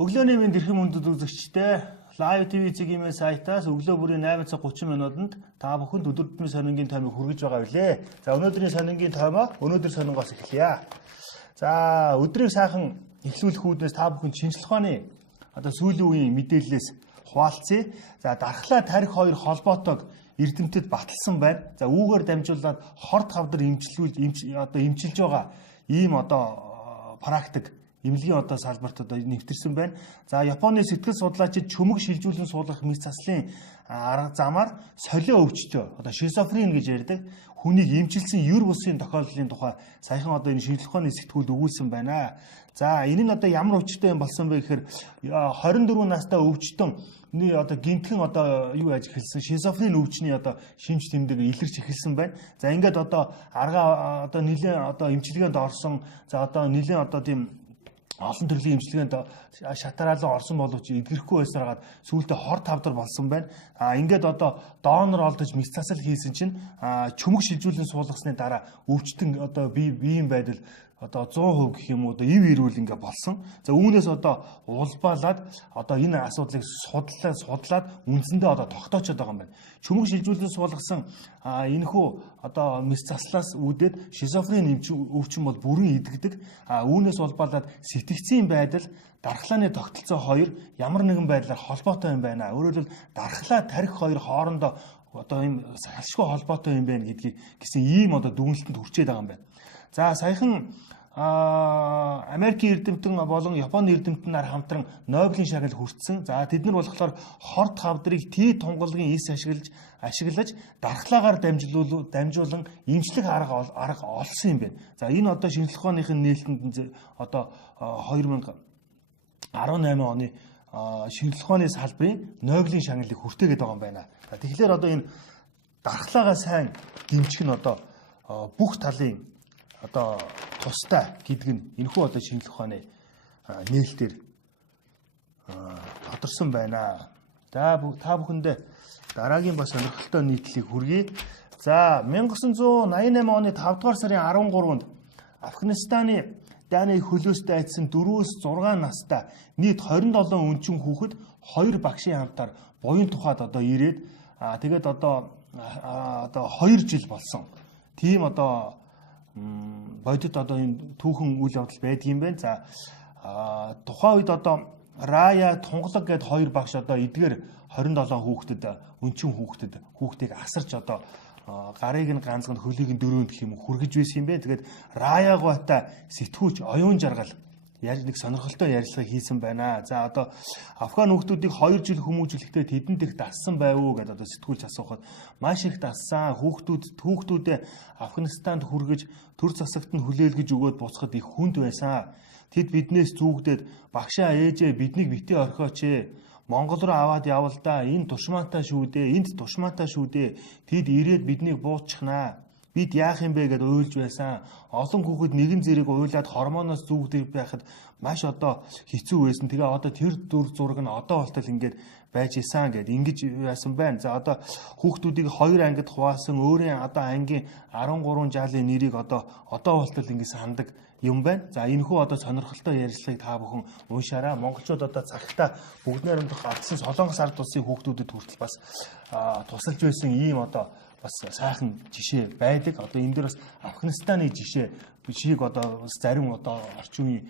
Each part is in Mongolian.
Өглөөний мэнд эрхэм хүндэт үзэгчдээ Live TV эцгийн сайтаас өглөө бүрийн 8:30 минутанд та бүхэнд өдөр тутмын сонингийн таймыг хүргэж байгаа билээ. За өнөөдрийн сонингийн таймаа өнөөдөр сонингоос эхэлье. За өдрийг сайхан эхлүүлэх үүднээс та бүхэн шинжлэх ухааны сүүлийн үеийн мэдээллээс хуваалцъя. За дархлаа тарих хоёр холбоотойг эрдэмтэд баталсан байна. За үүгээр дамжуулаад хорт хавдар эмчилж байгаа ийм практик эмнэлгийн салбарт нэвтэрсэн байна. За Японы сэтгэл судлаачид чөмөг шилжүүлэн суулгах мэс заслын арга замаар солио өвчтөө шизофрен гэж ярьдаг хүнийг эмчилсэн юр бусын тохиолдлын тухай саяхан энэ шинжлэх ухааны сэтгүүлд өгүүлсэн байна. За энэ нь ямар өвчтөй болсон бэ гэхээр 24 настай өвчтөн гинтхэн юу яаж эхэлсэн шизофрен өвчний шинж тэмдэг илэрч эхэлсэн байна. За ингээд арга нэлээд эмчилгээнд орсон. За нэлээд тийм олон төрлийн эмчилгээнд шатараалан орсон боловч эдгэрхгүй байсараад сүүлдээ хорт хавдар болсон байна. Ингээд доонор олдож мэс засал хийсэн чинь чөмөг шилжүүлэн суулгасны дараа өвчтөн биеийн байдал 100% гэх юм уу ив ирүүл ингээ болсон. За үүнээс улбаалаад энэ асуудлыг судлаад үндсэндээ тогтоочод байгаа юм байна. Чөмөг шилжүүлэн суулгасан энэхүү мэс заслаас үүдээд шизофрен өвчин бол бүрэн идэгдэг. Үүнээс улбаалаад сэтгцийн байдал дархлааны тогтолцоо хоёр ямар нэгэн байдлаар холбоотой юм байна. Өөрөөр хэлбэл дархлаа тарих хоёр хоорондоо ийм салшгүй холбоотой юм байна гэдгийг гэсэн ийм дүгнэлтэнд хүрчээд байгаа юм байна. За саяхан Америкийн эрдэмтэн болон Японы эрдэмтэн нар хамтран Нобелийн шагнал хүртсэн. За тэд нар болохоор хорт хавдрыг Т тунгалгийн эс ашиглаж дархлаагаар дамжуулан эмчлэх арга олсон юм байна. За энэ шинжлэх ухааныхын нээлтэнд 2018 оны шинжлэх ухааны салбарын Нобелийн шагналыг хүртээгээд байгаа юм байна. Тэгэхээр энэ дархлаагаа сайн дэмжих нь бүх талын тустай гэдэг нь энэхүү шинжлэх ухааны нээлтээр тодорсон байна. За та бүхэндээ дараагийн бас сонирхолтой нийтлэлийг хүргэе. За 1988 оны 5 дугаар сарын 13-нд Афганистаны Даны хөлөөс дайцсан 4-6 настай нийт 27 өнчин хүүхэд 2 багшийн хамтаар буян тухайд ирээд тэгээд 2 жил болсон. Тийм бодит энэ түүхэн үйл явдал байдгийм байна. За тухайн үед Рая тунгалаг гээд 2 багш эдгээр 27 хүүхдэд өнчин хүүхдийг асарч гарыг нь ганцхан хөлийг нь дөрөнд гэх юм хүргэж байсан юм бэ. Тэгээд Раягуутай сэтгүүлч оюун жаргал нэг сонирхолтой ярилцлага хийсэн байна. За Афган хүүхдүүдийг 2 жил хүмүүжүүлэхдээ тэдэнд их дассан байв уу гэдээ сэтгүүлч асуухад маш их дассан. Хүүхдүүдээ Афганистанд хүргэж төр засагт нь хүлээлгэж өгөөд буцахад их хүнд байсан. Тэд биднээс зүгдээд багшаа ээжээ биднийг битээ орхиоч ээ. Монгол руу аваад явал да. Энд тушмаатай шүү дээ. Энд тушмаатай шүү дээ. Тэд ирээд биднийг бууччихнаа. Бид яах юм бэ гэдээ уйлж байсан. Олон хүүхэд нэгэн зэрэг уйлаад хормоноос зүгдэх байхад маш хэцүү байсан. Тэгээ тэр дүр зураг нь болтол ингээд байж исэн гэд ингэж яасан байна. За хүүхдүүдийг 2 ангид хуваасан өөрийн ангийн 13 жаалын нэрийг болтол ингэж сандаг юм байна. За энэхүү сонирхолтой ярилцлагыг та бүхэн уншаарай. Монголчууд цагтаа бүгд найрамдах ардсан Солонгос ард улсын хүүхдүүдэд хүртэл бас тусалж байсан ийм бас сайхан жишээ байдаг. Энэ дээр бас Афганистаны жишээг зарим орчин үеийн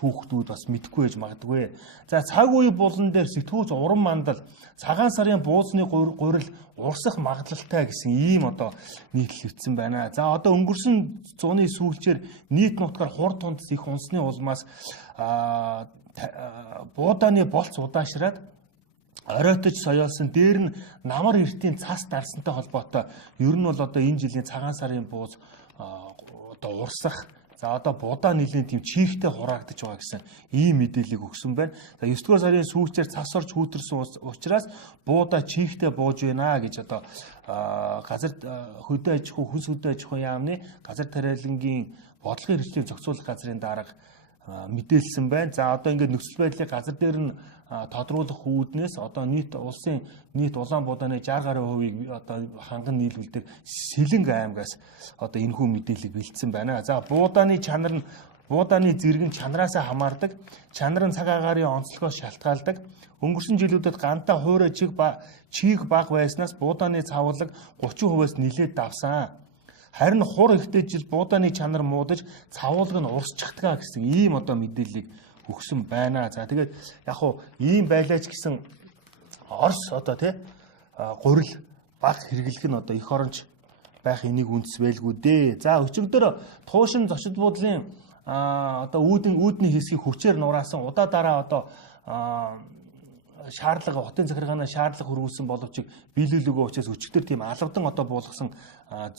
хүүхдүүд бас мэдэхгүй байж магадгүй. За цаг үе булан дээр сэтгүүлч уран мандал цагаан сарын буузны гурил урсах магадлалтай гэсэн ийм нийтлэл өвтсөн байна. За өнгөрсөн зууны сүүлчээр нийт нутгаар хурд тундас их унсны улмаас бууданы болц удаашраад оройтож соёолсон дээр нь намар эртийн цас дарсантай холбоотой ер нь бол энэ жилийн цагаан сарын бууз урсах будаа нэлийн тийм чихтэй хураагдаж байгаа гэсэн ийм мэдээллийг өгсөн байна. За 9 дугаар сарын сүүлчээр цас орж хүүтэрсэн учраас будаа чихтэй бууж байна гэж газар хөдөө аж ахуй хүнс хөдөө аж ахуй яамны газар тариалангийн бодлогын хэрэгслийг зохицуулах газрын дарга мэдээлсэн байна. За ингээд нөхцөл байдлыг газар дээр нь тодруулах үүднээс улсын нийт улаан буданы 60% ханган нийлүүлдэг Сэлэнг аймгаас энэхүү мэдээллийг бэлдсэн байна. За бууданы чанар нь Буудааны зэрэг нь чанараасаа хамаардаг. Чанар нь цаг агаарын онцлогоос шалтгаалдаг. Өнгөрсөн жилүүдэд гантаа хуурай чиг баг байснаас буудааны цавлаг 30%-аас нилээд давсан. Харин хур ихтэй жил буудааны чанар муудаж цавлаг нь урсчихдаг гэсэн ийм одоо мэдээллийг өгсөн байна. За тэгээд яг хуу ийм байлаач гэсэн Орос одоо тий гурил баг хэрэглэх нь одоо эх оронч байх энийг үндэс байлгүй дээ. За өчигдөр туушин зочид буудлын одоо үүдний хэсгийг хүчээр нураасан удаа дараа одоо шаардлага хотын захиргааны шаардлага хөрвүүлсэн боловч биелүүлээгүй учраас өчигдөр тийм албадан одоо буулгасан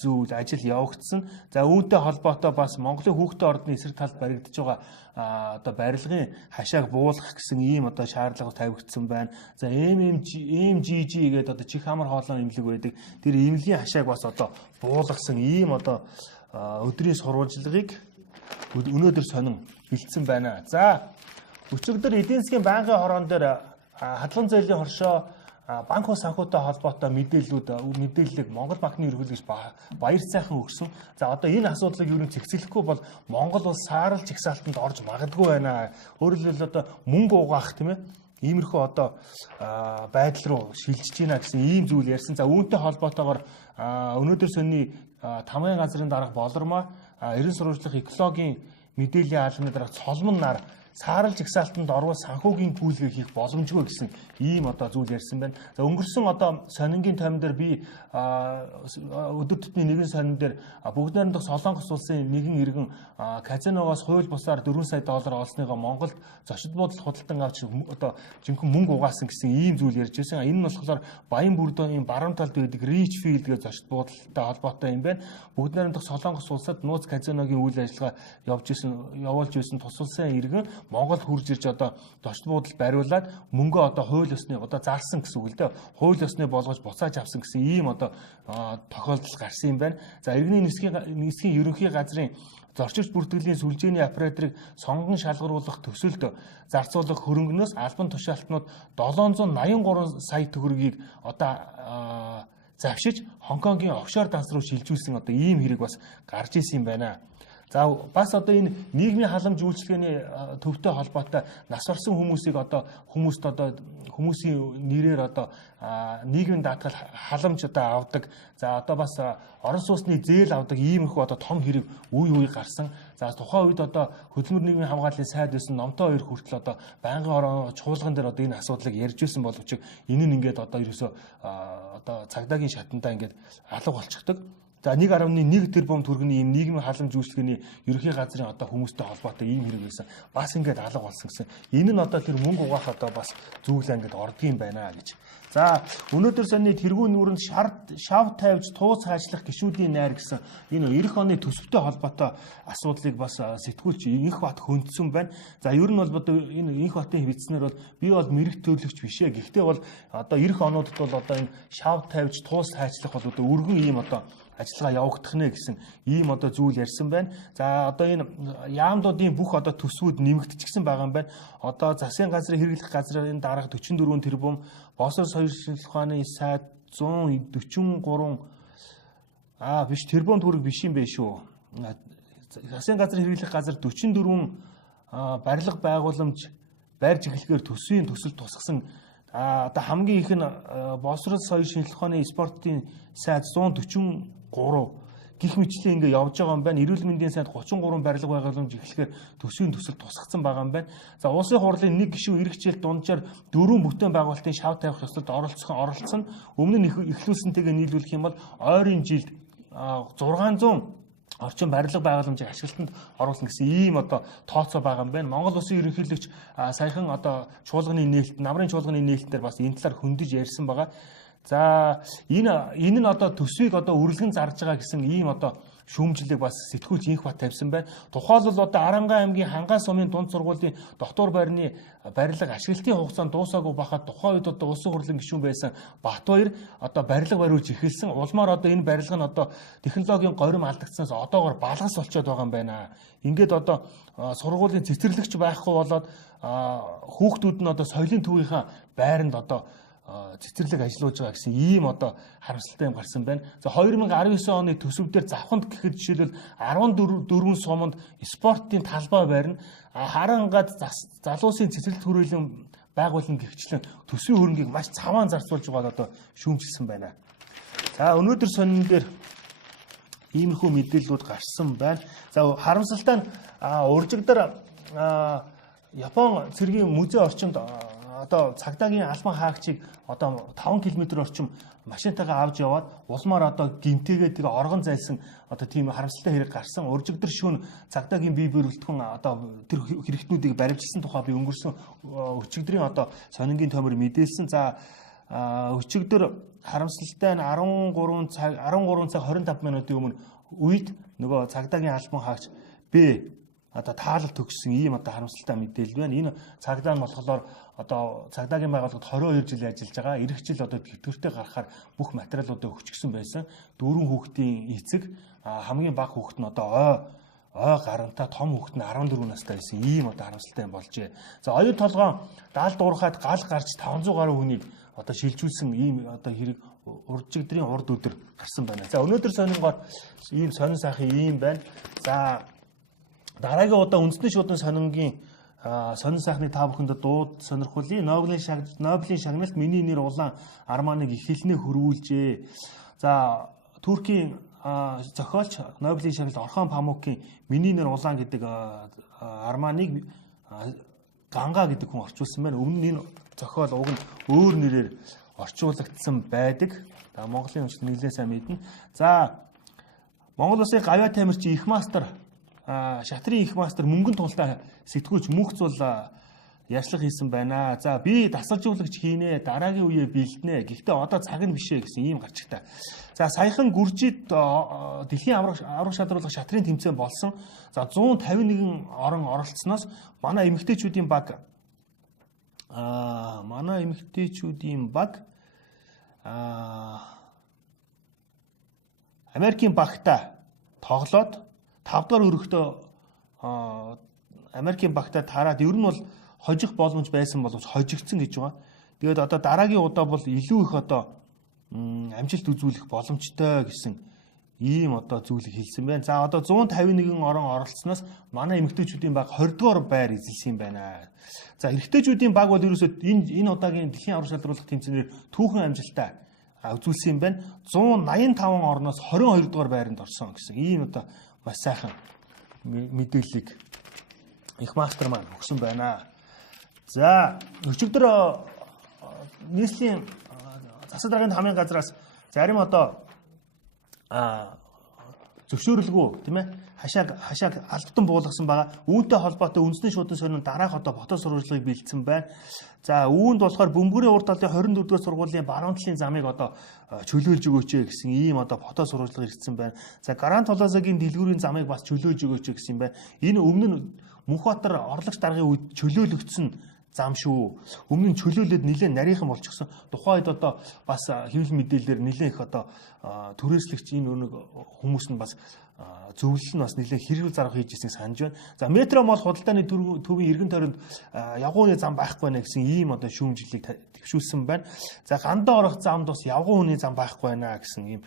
зүйл ажил явагдсан. За үүнтэй холбоотой бас Монголын хүүхдийн ордны эсрэг талд баригдаж байгаа одоо барилгын хашааг буулгах гэсэн ийм одоо шаардлага тавигдсан байна. За MGG гэдэг одоо чих хамар хоолойн имлэг байдаг. Тэр имлэгийн хашааг бас одоо буулгасан ийм одоо өдрийн сурвалжлагыг өнөөдөр сонин бэлдсэн байна. За өчигдөр эдийн засгийн банкны хороон дээр хадлан зээлийн хоршоо банк ус санхүүтэй холбоотой мэдээллийг Монгол банкны ерөнхийлөгч Баяр сайхан өгсөн. За одоо энэ асуудлыг юу нэг цэгцлэхгүй бол Монгол улс саарл жигсаалтанд орж магадгүй байна. Өөрөөр хэлбэл одоо мөнгө угаах тийм ээ. Иймэрхүү одоо байдал руу шилжиж байна гэсэн ийм зүйл ярьсан. За үүнтэй холбоотойгоор өнөөдөр сөнний тамгын газрын дарга болормоо эрен сурвалжлах экологийн мэдээллийн албаны дарга цолмон нар саарл жигсаалтанд орвол санхүүгийн гүйлгээ хийх боломжгүй гэсэн ийм одоо зүйл ярьсан байна. За өнгөрсөн одоо сонингийн тоймон дээр би өдөр тутмын нэгэн сонин дээр бүгд найрамдах Солонгос улсын нэгэн иргэн казиногоос хууль бусаар 4 сая доллар олсныгоо Монголд зочид буудал худалдан авч одоо жинхэнэ мөнгө угаасан гэсэн ийм зүйл ярьж байсан. Энэ нь болохоор Баян бүрдөөний баруун талд байдаг Richfield гэх зочид буудалтай холбоотой юм байна. Бүгд найрамдах Солонгос улсад нууц казиногийн үйл ажиллагаа явуулж байсан тус улсын иргэн Монголд хурж ирж одоо зочид буудал бариулаад мөнгөө одоо хууль ёсны одоо зарсан гэсэн үг л дээ. Хууль ёсны болгож буцааж авсан гэсэн ийм одоо тохиолдол гарсан юм байна. За иргэний нисхийн ерөнхий газрын зорчигч бүртгэлийн сүлжээний операторыг сонгон шалгаруулах төсөлд зарцуулах хөрөнгнөөс албан тушаалтнууд 783 сая төгрөгийг одоо завшиж Хонконгийн офшор данс руу шилжүүлсэн одоо ийм хэрэг бас гарч ирсэн юм байна. За бас одоо энэ нийгмийн халамж үйлчилгээний төвтэй холбоотой нас орсон хүмүүсийг одоо хүмүүсийн нэрээр одоо нийгмийн даатгал халамж одоо авдаг. За одоо бас Орос улсны зээл авдаг иймэрхүү одоо том хэрэг үе гарсан. За тухайн үед одоо хөдөлмөр нийгмийн хамгааллын сайд байсан Номтой 2 хүртэл одоо байнгын орон чуулган дээр одоо энэ асуудлыг ярьж байсан боловч энэ нь ингээд одоо ерөөсөө одоо цагдаагийн шатандаа ингээд алга болчихдог. За 1.1 тэрбум төгрөгийн ийм нийгмийн халамж үйлчилгээний ерөнхий газрын одоо хүмүүстэй холбоотой ийм хэрэг байсан. Бас ингээд алга болсон гэсэн. Энэ нь одоо тэр мөнгө угаах одоо бас зүйлээ ингээд ордгийм байна гэж. За өнөөдөр сонины тэргүүн нүрэнд шав тавьж тууц хаачлах гишүүдийн найр гэсэн энэ эх оны төсөвтэй холбоотой асуудлыг бас сэтгүүлч Инх бат хөндсөн байна. За ер нь бол одоо энэ Инх батын хэвцснэр бол би бол мэрэг төлөвлөгч бишээ. Гэхдээ бол одоо эх онуудад бол одоо энэ шав тавьж тууц хаачлах бол одоо өргөн ийм одоо ажиллагаа явагдах нэ гэсэн ийм одоо зүйл ярьсан байна. За одоо энэ яамдуудын бүх одоо төсвүүд нэмэгдчихсэн байгаа юм байна. Одоо засгийн газрын хэрэглэх газрын дарга 44 тэрбум, босор соёл шинжилгээ ухааны сайд 143 тэрбум төгрөг биш юм бэ шүү. Засгийн газрын хэрэглэх газар 44 барилга байгууламж барьж эхлэхээр төсвийн төсөл тусгасан. Одоо хамгийн их нь босрол соёл шинжилгээ ухааны спортын сайд 143 гих мэтчлэн ингээ явж байгаа юм байна. Эрүүл мэндийн сайд 33 барилга байгууламж эхлэхээр төсвийн төсөл тусгацсан байгаа юм байна. За улсын хурлын нэг гишүүн эх хичээл дунджаар 4 бүтээн байгуулалтын шав тавих ёслолд оролцсон. Өмнө нь эхлүүлсэнтэйгээ нийлүүлэх юм бол ойрын жилд 600 орчин барилга байгууламжийг ашиглалтанд оруулсан гэсэн ийм одоо тооцоо байгаа юм байна. Монгол улсын ерөнхийлөгч саяхан одоо чуулганы нээлт, намрын чуулганы нээлтээр бас энэ талаар хөндөж ярьсан байгаа. За энэ нь одоо төсвийг одоо үргэлгэн зарж байгаа гэсэн ийм одоо шүүмжлэлийг бас сэтгүүлч Инх бат тавьсан байна. Тухайлбал одоо Арангаан аймгийн Хангаан сумын дунд сургуулийн дотор байрны барилга ашиглалтын хугацаанд дуусаагүй байхад тухайн үед одоо улсын хурлын гишүүн байсан Батбаяр одоо барилга бариулж эхэлсэн. Улмаар одоо энэ барилга нь одоо технологийн горим алдагдсанаас одоогоор балгас болчиход байгаа юм байна. Ингээд одоо сургуулийн цэцэрлэгч байхгүй болоод хүүхдүүд нь одоо соёлын төвийнхаа байранд одоо цэцэрлэг ажиллаж байгаа гэсэн ийм одоо харамсалтай юм гарсан байна. За 2019 оны төсөвдөр завханд гэхэд жишээлбэл 14 суманд спортын талбай барина. Харангаад залуусын цэцэрлэг төрөлн байгуулна гэгчлэн төсвийн хөрөнгийг маш цаваан зарцуулж байгааг одоо шүүмжилсэн байна. За өнөөдөр сонин дээр иймэрхүү мэдээллүүд гарсан байна. За харамсалтай нь уржигдар Япон цэргийн музей орчимд одоо цагдаагийн албан хаагчийг одоо 5 км орчим машинтайгаа авч яваад улмаар одоо гинтэйгээ тэгээ оргон зайлсан одоо тийм харамсалтай хэрэг гарсан. Уржигдар шүүн цагдаагийн бие бүрэлдэхүүн одоо тэр хэрэгтнүүдийг баримжилсан тухай би өнгөрсөн өчигдрийн одоо сонингийн томор мэдээлсэн. За өчигдөр харамсалтай нь 13 цаг 25 минутын өмнө үед нөгөө цагдаагийн албан хаагч Б одоо таалал төгссөн ийм одоо харамсалтай мэдээлэл байна. Энэ цагдаа нь болохоор одоо цагдаагийн байгууллагад 22 жил ажиллаж байгаа. Ирэх жил одоо тэтгэвртэй гаргахаар бүх материалуудыг өгчихсөн байсан. 4 хүүхдийн эцэг хамгийн бага хүүхэд нь одоо ой гарантай, том хүүхэд нь 14 настай байсан. Ийм одоо харамсалтай болжээ. За оюун толгоон даалд уурхаад гал гарч 500 гаруй хүнийг одоо шилжүүлсэн ийм одоо хэрэг уржигдрын урд өдөр гарсан байна. За өнөөдөр сонингоор ийм сонин сайхан ийм байна. За дараагийн удаа үндэсний шуудын сонингийн сонин сайхны та бүхэнд дууд сонирхуулъя. Нобелийн шагналт миний нэр улаан арманыг их хэлнээ хөрвүүлжээ. За Туркийн зохиолч Нобелийн шагналт Орхон Памукийн миний нэр улаан гэдэг арманыг Ганга гэдэг хүн орчуулсан байна. Өмнө нь энэ зохиол уг нь өөр нэрээр орчуулагдсан байдаг. За Монголын үндэс нэлээд сайн мэднэ. За Монгол Улсын гавьяа тамирчин их мастер шатрын их мастер мөнгөн тултай сэтгүүлч мөнхц бол ярьслах хийсэн байна. За би дасалжуулагч хийнэ, дараагийн үеэ бэлднэ. Гэхдээ одоо цаг нь бишээ гэсэн ийм гарчигтай. За саяхан Гүржид дэлхийн аврах шалруулах шатрын тэмцээн болсон. За 151 орон оролцсноос манай эмэгтэйчүүдийн баг Америкийн багтай тоглоод 5 дахь өргөдөө Америкийн багтай тараад ер нь бол хожих боломж байсан боловч хожигдсан гэж байгаа. Тэгээд одоо дараагийн удаа бол илүү их одоо амжилт үзүүлэх боломжтой гэсэн ийм одоо зүйлийг хэлсэн байна. За одоо 151 орон оролцсноос манай эмэгтэйчүүдийн баг 20 дугаар байр эзэлсэн юм байна. За эрэгтэйчүүдийн баг бол ерөөсөө энэ удаагийн дэлхийн аврах шалруулах тэмцээнээр түүхэн амжилттай үзүүлсэн юм байна. 185 орноос 22 дугаар байранд орсон гэсэн ийм одоо маш сайхан мэдээллийг их мастер маань өгсөн байна. За өчигдөр нийслэлийн засаг даргын хамгийн газраас зарим одоо зөвшөөрлгүй тийм ээ хашааг албатан буулгасан байгаа. Үүнтэй холбоотой үндэсний шуудын сонин дараах одоо фото сурвалжлагыг бэлдсэн байна. За үүнд болохоор бөмбөрийн урд талын 24-р сургуулийн баруун талын замыг одоо чөлөөлж өгөөч гэсэн ийм одоо фото сурвалжлага ирсэн байна. За Грант Плазагийн дэлгүүрийн замыг бас чөлөөлж өгөөч гэсэн юм байна. Энэ өмнө нь Мөнхбаатар орлогч даргын үед чөлөөлөгдсөн зам шүү. Өмнө нь чөлөөлөд нэлээд нарийнхан болчихсон. Тухайд одоо бас хэвлэл мэдээлэлээр нэлээд их одоо түрээслэгч энэ нэг хүмүүс нь бас зөвлөл нь бас нэлээд хэрэг зарга хийж ирснийг санаж байна. За метро мол худалдааны төвийн эргэн тойронд явгууны зам байхгүй байна гэсэн ийм одоо шүүмжлэлийг төвшүүлсэн байна. За гандаа орох замд бас явгууны зам байхгүй байна гэсэн ийм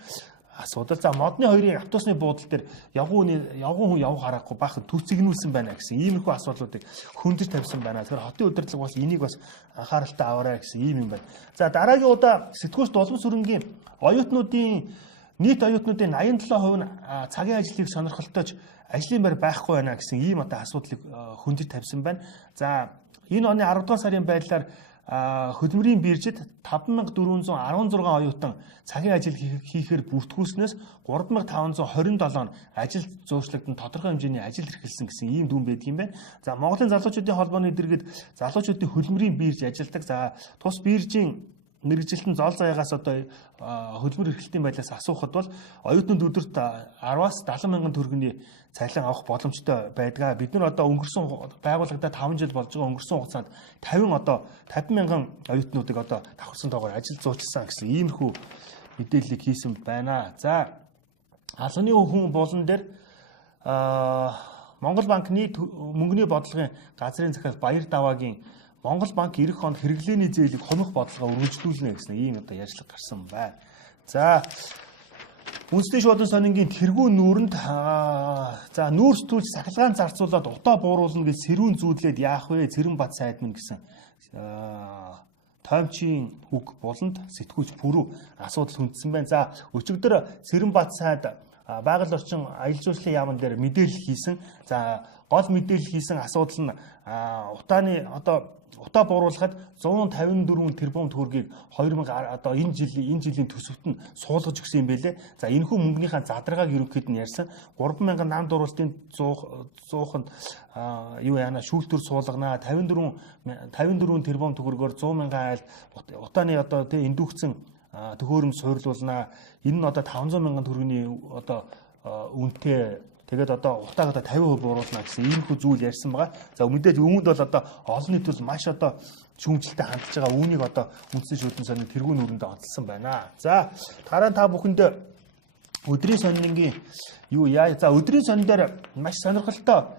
асуудал. За модны хоёрын автобусны буудлын дээр явгуун хүн явах аргагүй баахан түцэгнүүлсэн байна гэсэн иймэрхүү асуудлуудыг хөндөж тавьсан байна. Тэгэхээр хотын удирдлага бас энийг бас анхааралтай аваарай гэсэн ийм юм байна. За дараагийн удаа сэтгүүлч Дулбас сүрэнгийн нийт оюутнуудын 87% нь цагийн ажлыг сонирхолтойж ажлын байр байхгүй байна гэсэн ийм одоо асуудлыг хөндөж тавьсан байна. За энэ оны 10 дугаар сарын байдлаар хөдөлмөрийн биржид 5416 оюутан цагийн ажил хийхээр бүртгүүлснээс 3527 ажилд зуушлагдсан тодорхой хэмжээний ажил эрхэлсэн гэсэн ийм дүн байдаг юм байна. За Монголын залуучуудын холбооны дэргэд залуучуудын хөдөлмөрийн бирж ажилладаг. За тус биржийн мэргэжилтэн зол заяагаас одоо хөдөлмөр эрхлэлтийн байдлаас асуухад бол оюутнууд өдөрт 10-аас 70 мянган төгрөгийн цалин авах боломжтой байдгаа. Бид нар одоо өнгөрсөн байгууллагада 5 жил болж байгаа өнгөрсөн хугацаанд 50 мянган оюутнуудыг одоо давхарсан тоогоор ажил зуучласан гэсэн иймэрхүү мэдээллийг хийсэн байна. За албаны хүн болон дээр Монгол банкны мөнгөний бодлогын газрын захирал Баяр Даваагийн Монгол банк эх онд хэрэглээний зээлийг хомих бодлогоо үргэлжлүүлнэ гэсэн ийм одоо ярьцлага гарсан байна. За үндэсний шуудын сонингийн тэргүүн нүүрэнд за нүүр сэтгүүлч сахилгаан зарцуулаад утаа бууруулна гэж сэрүүн зүүдлээд яах вэ? Цэрэнбат сайд минь гэсэн тоймчийн үг болонд сэтгүүлч пүрэв асуудал хүндсэн байна. За өчигдөр Цэрэнбат сайд байгаль орчин аялал жуулчлалын яамн дээр мэдээлэл хийсэн. За гол мэдээлэл хийсэн асуудал нь утаа бууруулахад 154 тэрбум төгрөгийг 2000 одоо энэ жилийн төсөвт нь суулгаж өгсөн юм байлээ. За энэхүү мөнгөнийхөө задрагааг ерөнхийд нь ярьсан. 3000 нам дууралтын 100-нд юу яана шүүлтүр суулгана. 54 тэрбум төгрөгөөр 100 мянган айл утааны одоо тий индүүхсэн төхөөрөмж суйрлуулна. Энэ нь одоо 500 мянган төгрөгийн одоо үнэтэй тэгээд одоо утааг одоо 50% бууруулна гэсэн иймэрхүү зүйл ярьсан байгаа. За мэдээж өмнөд бол одоо олон нийт бол маш одоо шүүмжлэлтэй хандж байгаа. Үүнийг одоо үндэсний шүүдэн сонин тэргүүн нүрэндээ онцлсан байна. За дараа та бүхэнд өдрийн сонингийн юу яа. За өдрийн сонин дээр маш сонирхолтой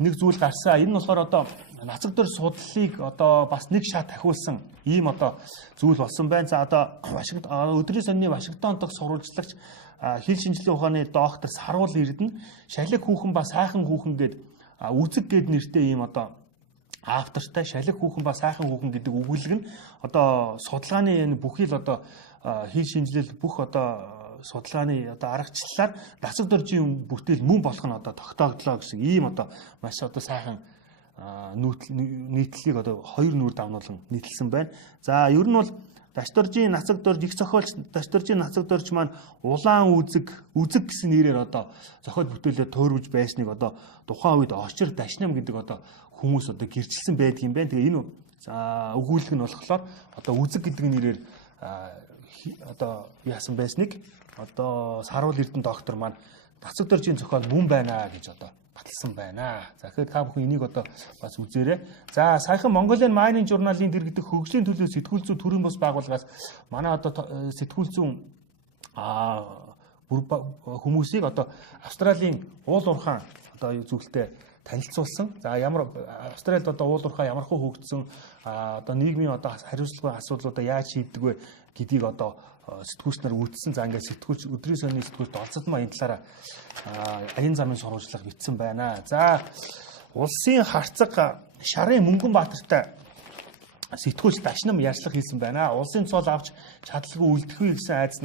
нэг зүйл гарсан. Энэ нь болохоор одоо нацаг дөр судлалыг одоо бас нэг шат ахиулсан ийм одоо зүйл болсон байна. За одоо өдрийн сонины Вашингтон дахь сурвалжлагч хил шинжилгээ ухааны доктор Сарвал Эрдэнэ шалиг хүүхэн ба сайхан хүүхэн гээд үзэг гээд нэртэй ийм одоо автортай шалиг хүүхэн ба сайхан хүүхэн гэдэг өгүүлэг нь одоо судалгааны бүхий л одоо хил шинжилэл бүх одоо судалгааны одоо аргачлалаар нацаг дөржийн бүтээл мөн болох нь одоо тогтооглоо гэсэн ийм одоо маш одоо сайхан нийтлэлийг одоо хоёр нүур давнуулан нийтлсэн байна. За ер нь бол Дашдоржийн нацаг дорж их зохиолч Дашдоржийн нацаг дорж маань улаан үзэг гэсэн нэрээр одоо зохиол бүтээлээ туурвж байсныг одоо тухайн үед очир дашнам гэдэг одоо хүмүүс одоо гэрчилсэн байдаг юм байна. Тэгээ энэ өгүүлэг нь болохоор одоо үзэг гэдэг нэрээр одоо яасан байсныг одоо Сарвал Эрдэнэ доктор маань нацаг доржийн зохиол мөн байна гэж одоо баталсан байна. За тэгэхээр та бүхэн энийг одоо бас үзээрэй. За саяхан Mongolian Mining журналын дэргэдэх хөгжлийн төлөө сэтгүүл зүйн төрийн бус байгууллагаас манай одоо сэтгүүл зүйн хүмүүсийг одоо Австралийн уул уурхаан одоо зүгэлтэй танилцуулсан. За ямар Австралид одоо уул уурхай ямархуу хөгжсөн одоо нийгмийн одоо хариуцлагын асуудлуудаа яаж шийддэг вэ гэдгийг одоо сэтгүүлч нар үтсэн. За ингээд сэтгүүлч өдрийн сонины сэтгүүлч олцолмоо энэ талаараа аян замын сурвалжлага бичсэн байна. За улсын харцаг Шарын Мөнгөнбаатартай сэтгүүлч Дашнам ярьцлага хийсэн байна. Улсын цол авч чадлагүй үлдэхгүй гэсэн айдас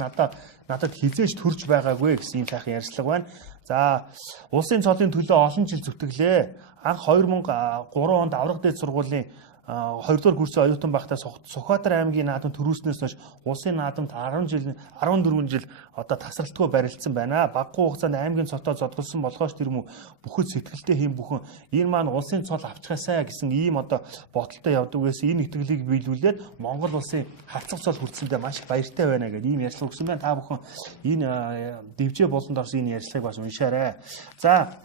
надад хизээж төрж байгаагүй гэсэн юм сайхан ярьцлага байна. За улсын цолын төлөө олон жил зүтгэлээ. Анх 2003 онд авраг дээд сургуулийн 2 дугаар курсын оюутан байхдаа Сүхбаатар аймгийн наадам төрүүлснээс хойш улсын наадамд 14 жил одоо тасралтгүй барилдсан байна. Багагүй хугацаанд аймгийн цолтоо зодголсон болохоос тэр мөн бүхэл сэтгэлтэй хийм бүхэн энэ маань улсын цол авчихаасай гэсэн ийм одоо бодолтой явдаг байсан. Энэ итгэлийг биелүүлээд Монгол улсын харцаг цол хүртсэндээ маш баяртай байна гэдэг ийм ярьцлага өгсөн байна. Та бүхэн энэ дэвжээ болонд орсон энэ ярьцлагыг бас уншаарай. За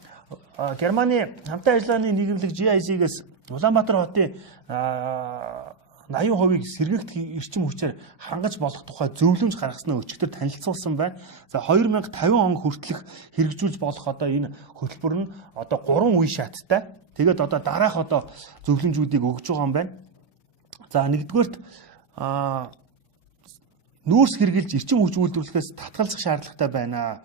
Германы хамтын ажиллагааны нийгэмлэг GIZ-гээс Улаанбаатар хотын 80% сэргэгт эрчим хүчээр хангаж болох тухай зөвлөмж гаргаснаа өчигдөр танилцуулсан байна. За 2050 он хүртэлх хэрэгжүүлж болох одоо энэ хөтөлбөр нь одоо 3 үе шаттай. Тэгээд одоо дараах одоо зөвлөмжүүдийг өгж байгаа юм байна. За нэгдүгээрт нүүрс хэрглэж эрчим хүч үйлдвэрлэхээс татгалзах шаардлагатай байна.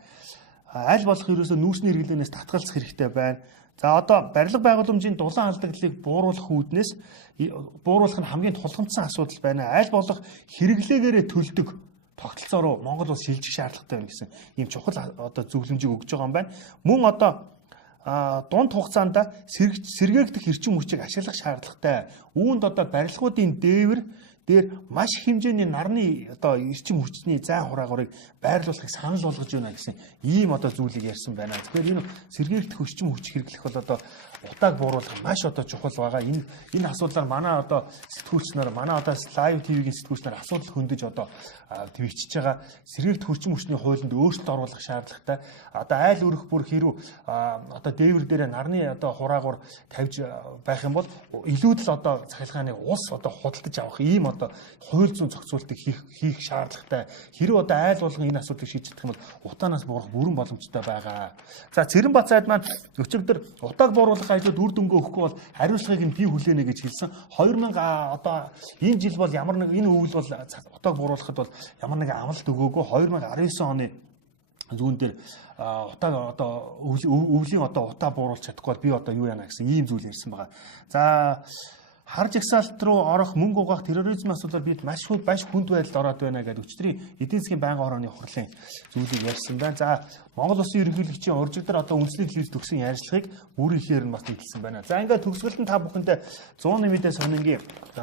Аль болох ерөөсөө нүүрсний хэрэглэнээс татгалзах хэрэгтэй байна. За одоо барилга байгууламжийн дулаан алдагдлыг бууруулах үүднээс бууруулах нь хамгийн тулгамдсан асуудал байна. Аль болох хэрэглээгээрээ төлдөг тогтолцоо руу Монгол улс шилжих шаардлагатай байна гэсэн ийм чухал одоо зөвлөмжийг өгж байгаа юм байна. Мөн одоо дунд хугацаанд сэргээгдэх эрчим хүчийг ашиглах шаардлагатай. Үүнд одоо барилгуудын дээр маш их хэмжээний нарны одоо эрчим хүчний зай хураагаарыг байрлуулахыг санал болгож байна гэсэн ийм одоо зүйлийг ярьсан байна. Тэгэхээр энэ сэргээгдэх эрчим хүч хэрэглэх бол одоо утааг бууруулах маш одоо чухал байгаа. Энэ асуудлаар манай одоо сэтгүүлч нар, манай одоо Live TV-ийн сэтгүүлч нар асуудал хөндөж одоо твичж байгаа. Сэргээгдэх эрчим хүчний хуулинд өөрчлөлт оруулах шаардлагатай. Одоо айл өрөх бүр хэрүү одоо дээвэр дээр нарны одоо хураагаар тавьж байх юм бол илүүд л одоо цахилгааны ус одоо худалдаж авах ийм одоо хууль зүйн зохицуултыг хийх шаардлагатай. Хэрэв одоо айл болгон энэ асуудлыг шийдэж чадах юм бол утаанаас буурах бүрэн боломжтой байгаа. За Цэрэнбат сайд маань өчигдөр утааг бууруулах ажиллах ажлууд үр дүнгээ өгөхгүй бол хариуцлагыг нь би хүлээнэ гэж хэлсэн. 2000 одоо энэ жил бол ямар нэг энэ өвөл бол утааг бууруулахад бол ямар нэг амлалт өгөөгүй. 2019 оны зүүн дээр утааг одоо өвлийн одоо утаа бууруулах чадахгүй бол би одоо юу яана гэсэн ийм зүйл ярьсан байгаа. За хар жагсаалт руу орох, мөнгө угаах, терроризмын асуудлаар бид маш хүнд байдалд ороод байна гэдэг өчтөрийн эдийн засгийн байнгын хорооны хурлын зүйлийг ярьсан байна. За Монгол Улсын ерөнхийлөгчийн уржигдар одоо үндэсний телевиз төгсөн ярилцлагыг бүр ихээр нь бас нийлсэн байна. За ингээд төгсгөлд нь та бүхэндээ 100-ны мэдээ сонингийн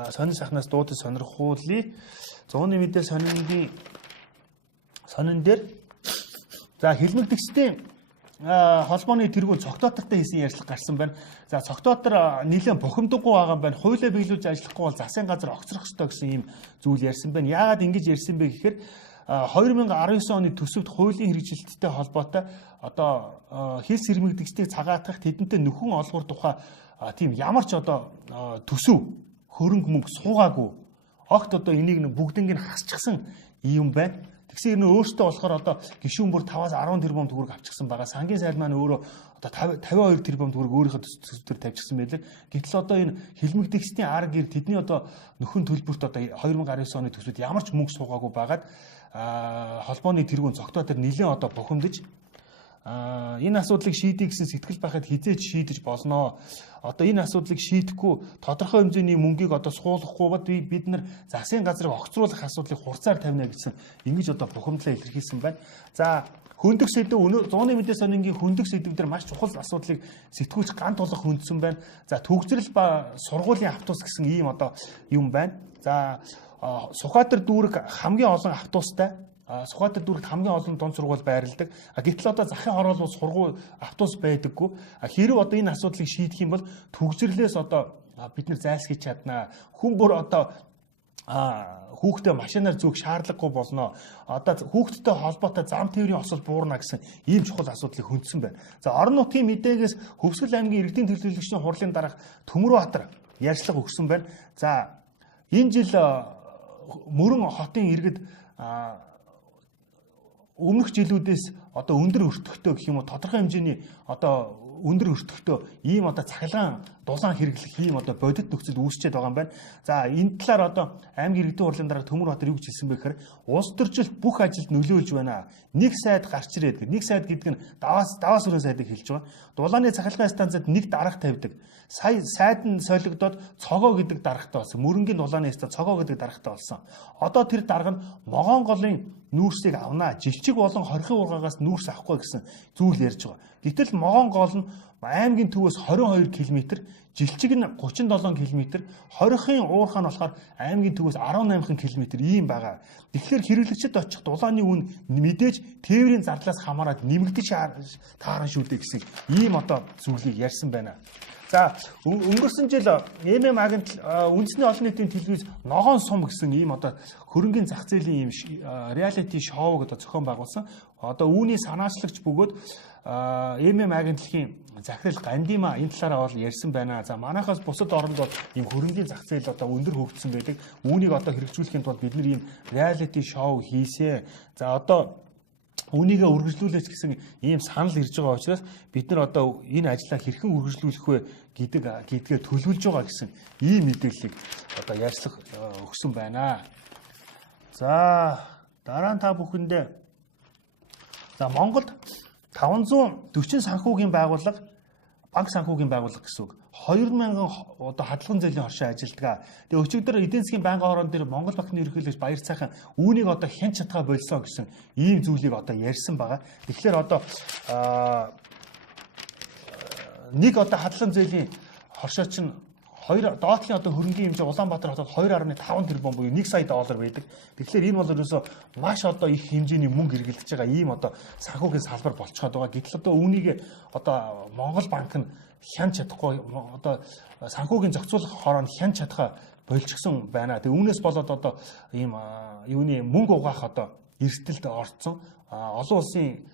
сонин сахнаас дуудаж сонирхуулъя. 100-ны мэдээ сонингийн сонин дээр за хэлмэгдэгчдийн холбооны тэргүүн цогтоотортой хийсэн ярилцлага гарсан байна. За цогтоотор нэлээд бухимдаггүй байгаа юм байна. Хуулиа биелүүлж ажиллахгүй бол засгийн газар огцрох ёстой гэсэн ийм зүйл ярьсан байна. Яагаад ингэж ярьсан бэ гэхээр 2019 оны төсөвт хуулийн хэрэгжилттэй холбоотой одоо хэлс хэрмэгдэгчдийг цагаатгах, тэдэнтэй нөхөн олгох тухай тийм ямар ч одоо төсөв хөрөнгө мөнгө суугаагүй. Огт одоо энийг бүгднийг нь хасчихсан юм байна. Тэгсэн хэрнээ өөртөө болохоор одоо гишүүн бүр 5-аас 10 тэрбум төгрөг авчихсан байгаа. Сангийн сайд маань өөрөө одоо 52 тэрбум төгрөг өөрийнхөө төсвөөр тавьчихсан байлээ. Гэтэл одоо энэ хэлмэгдэгчдийн арга гэр тэдний одоо нөхөн төлбөрт одоо 2019 оны төсвөд ямар ч мөнгө суугаагүй байгаад холбооны тэргүүн цогтоо дээр нэлээд одоо бухимдаж энэ асуудлыг шийдэх гэсэн сэтгэл байхад хизээч шийдэж болно. Одоо энэ асуудлыг шийдэхгүй тодорхой хэмжээний мөнгийг одоо суулгахгүй бид нар засгийн газрыг огцруулах асуудлыг хурцаар тавина гэсэн ингэж одоо бухимдлаа илэрхийлсэн байна. За хөндөг сэдв 100-ны мэдээ сонингийн хөндөг сэдвээр маш чухал асуудлыг сэтгүүлч гант тулах хүндсэн байна. За төгсрөл ба сургуулийн автобус гэсэн ийм одоо юм байна. За Сүхбаатар дүүрэг хамгийн олон автобустай Сүхбаатар дүүрэгт хамгийн олон дунд сургууль байрладаг. Гэтэл одоо захын хороолол сургууль автобус байдаггүй. Хэрв одоо энэ асуудлыг шийдэх юм бол төгсрлээс одоо бид нар зайлсхийж чаднаа. Хүн бүр одоо хүүхдээ машинаар зөөх шаардлагагүй болно. Одоо хүүхдтэй холбоотой зам тээврийн осол буурна гэсэн ийм чухал асуудлыг хөндсөн байна. За орон нутгийн мэдээгээс Хөвсгөл аймгийн иргэдийн төлөөлөгчдийн хурлын дараах Төмөрбаатар ярьцлага өгсөн байна. За энэ жил Мөрөн хотын иргэд өмнөх жилүүдээс одоо өндөр өртөгтэй гэх юм уу тодорхой хэмжээний одоо өндөр өртөгтэй ийм одоо цахилгаан дулаан хэрэглэх ийм одоо бодит нөхцөл үүсчээд байгаа юм байна. За энэ талаар одоо аймгийн иргэдийн хурлын дараа Төмөрбаатар юу гэж хэлсэн бэ гэхээр улс төрчлөлт бүх ажилд нөлөөлж байна. Нэг сайд гарч ирээд нэг сайд гэдэг нь даваас өрөө сайдыг хэлж байгаа. Дулааны цахилгаан станцад нэг дарга тавьдаг. Сая сайд нь солигдоод цогоо гэдэг даргатай болсон. Мөрөнгийн дулааны станц цогоо гэдэг даргатай болсон. Одоо тэр дарга нь могоон голын нүүрсийг авнаа. Жилчиг болон хорхын ургаагаас нүүрс авахгүй гэсэн зүйл ярьж байгаа. Гэтэл могоон гол нь аймгийн төвөөс 22 км, жилчиг нь 37 км, хорхын уурхаа нь болохоор аймгийн төвөөс 18 км ийм байгаа. Тэгэхээр хэрэглэгчид очих дулааны үн мэдээж тээврийн зардлаас хамаарат нэмэгдэж таарна шүү дээ гэсэн ийм одоо зүйлийг ярьсан байна. За өнгөрсөн жил MM агент үндэсний олон нийтийн телевиз Ногоон сум гэсэн ийм одоо хөрөнгөний зах зээлийн ийм реалити шоуг одоо зохион байгуулсан. Одоо үүний санаачлагч бөгөөд MM агентлагийн захирал Гандима энэ талаараа бол ярьсан байна. За манайхаас бусад оронд бол ийм хөрөнгөний зах зээл одоо өндөр хөгжсөн байдаг. Үүнийг одоо хэрэгжүүлэхийн тулд бид нар ийм реалити шоу хийсэ. За одоо үүнийгээ үргэлжлүүлээч гэсэн ийм санал ирж байгаа учраас бид нар одоо энэ ажлаа хэрхэн үргэлжлүүлэх вэ гэдгээ төлөвлөж байгаа гэсэн ийм мэдээллийг одоо ярьцлах өгсөн байна. За дараа нь та бүхэндээ за Монголд 540 санхүүгийн байгууллага, банк санхүүгийн байгууллага гэсэн үг 2000 одоо хадгалан зээлийн хоршоо ажилтгаа. Тэгээ өчигдөр эдийн засгийн байнгын хорон дээр Монгол банкны ерөнхийлөгч Баяр Цайхан үүнийг одоо хэн чадгаа болсон гэсэн ийм зүйлийг одоо ярьсан байгаа. Тэгэхээр одоо нэг одоо хадгалан зээлийн хоршоо чинь доотлын одоо хөрөнгөний хэмжээ Улаанбаатар хотод 2.5 тэрбум буюу 1 сая доллар байдаг. Тэгэхээр энэ бол ерөөсөө маш одоо их хэмжээний мөнгө эргэлдэж байгаа ийм одоо санхүүгийн салбар болчиход байгаа. Гэтэл одоо үүнийг одоо Монгол банк нь хян чадахгүй одоо санхүүгийн зохицуулах хороонд хян чадхаа болчихсон байна. Тэгээ үүнээс болоод одоо ийм юуны мөнгө угаах одоо эрсдэлд орцсон олон улсын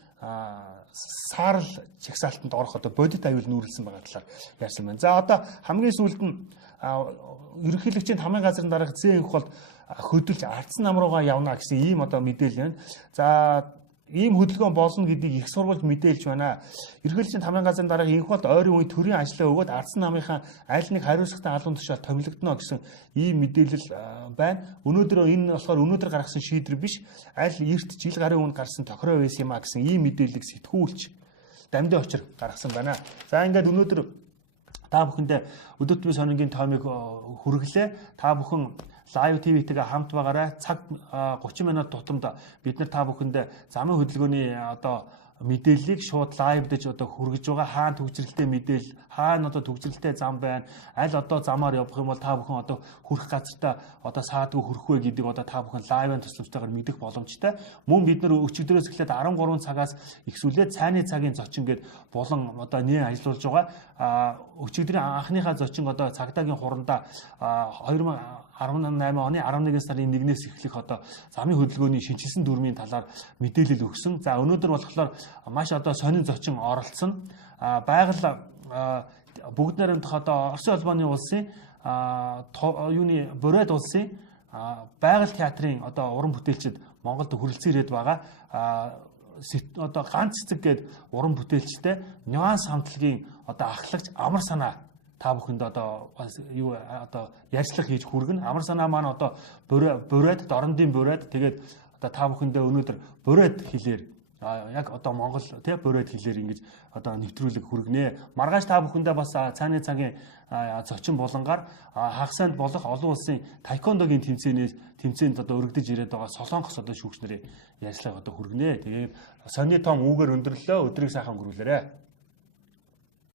саарл чагсаалтанд орох одоо бодит аюул нүүрлсэн байгаа талаар ярьсан байна. За одоо хамгийн сүүлд нь ерөнхийлөгчийн хамгийн газрын дараах зээнх бол хөдөлж ардсан нам руугаа явна гэсэн ийм одоо мэдээлэл байна. За ийм хөдөлгөөн болно гэдгийг их сургуульд мэдээлж байна. Ерөнхийлөгчийн тамирын газрын дарга энэхүү болт ойрын үе төрийн ажлаа өгөөд ардсан намынхаа аль нэг хариуцлагатай албан тушаал томилогдно гэсэн ийм мэдээлэл байна. Өнөөдөр энэ болохоор өнөөдөр гаргасан шийдвэр биш, аль эрт жил гарын өмнө гарсан тохироо байсан юм а гэсэн ийм мэдээллийг сэтгүүлч дамжин очир гаргасан байна. За ингээд өнөөдөр та бүхэндээ өдөр тутмын сонингийн тоймыг хүргэлээ. Та бүхэн Live TV-тэйгээ хамт байгаарай. Цаг 30 минут тутамд бид нар та бүхэндээ замын хөдөлгөөний одоо мэдээллийг шууд лайв дэж одоо хүргэж байгаа. Хаана төвчрэлтэй мэдээлэл, хаана одоо төвчрэлтэй зам байна. Аль одоо замаар явах юм бол та бүхэн одоо хүрэх газартаа одоо саадгүй хүрэх вэ гэдгийг одоо та бүхэн лайвын тусламжтайгаар мэдэх боломжтой. Мөн бид нар өчигдрөөс эхлээд 13 цагаас ихсүүлээд цайны цагийн зочин гээд болон одоо нэн ажиллуулж байгаа. Өчигдрийн анхныхаа зочин одоо цагдаагийн хурандаа 2018 оны 11 сарын 1-ээс эхлэх одоо замын хөдөлгөөний шинжилсэн дүрмийн талаар мэдээлэл өгсөн. За өнөөдөр болохоор маш одоо сонин зочин оролцсон. Байгаль бүгд найрамдах одоо Оросын улбаны улсын юуны Бурайд улсын байгаль театрын одоо уран бүтээлчид Монголд хүрэлцэн ирээд байгаа. Одоо ганц цэцэг гээд уран бүтээлчтэй нюанс хамтлагийн одоо ахлагч амар санаа та бүхэнд одоо юу одоо ярьцлага хийж хүргэн. Амар санаа маань одоо Бурайд дорндын Бурайд тэгээд одоо та бүхэндээ өнөөдөр Бурайд хэлээр яг одоо Монгол тий Бурайд хэлээр ингэж одоо нэвтрүүлэг хүргэнэ. Маргааш та бүхэндээ бас цааны цагийн зочин булангаар хагасанд болох олон улсын таеквондогийн тэмцээнд одоо өргөдөж ирээд байгаа Солонгос одоо шүүгч нарын ярьцлага одоо хүргэнэ. Тэгээд сонины том үүгээр өндөрлөө. Өдрийг сайхан өнгөрүүлээрэ.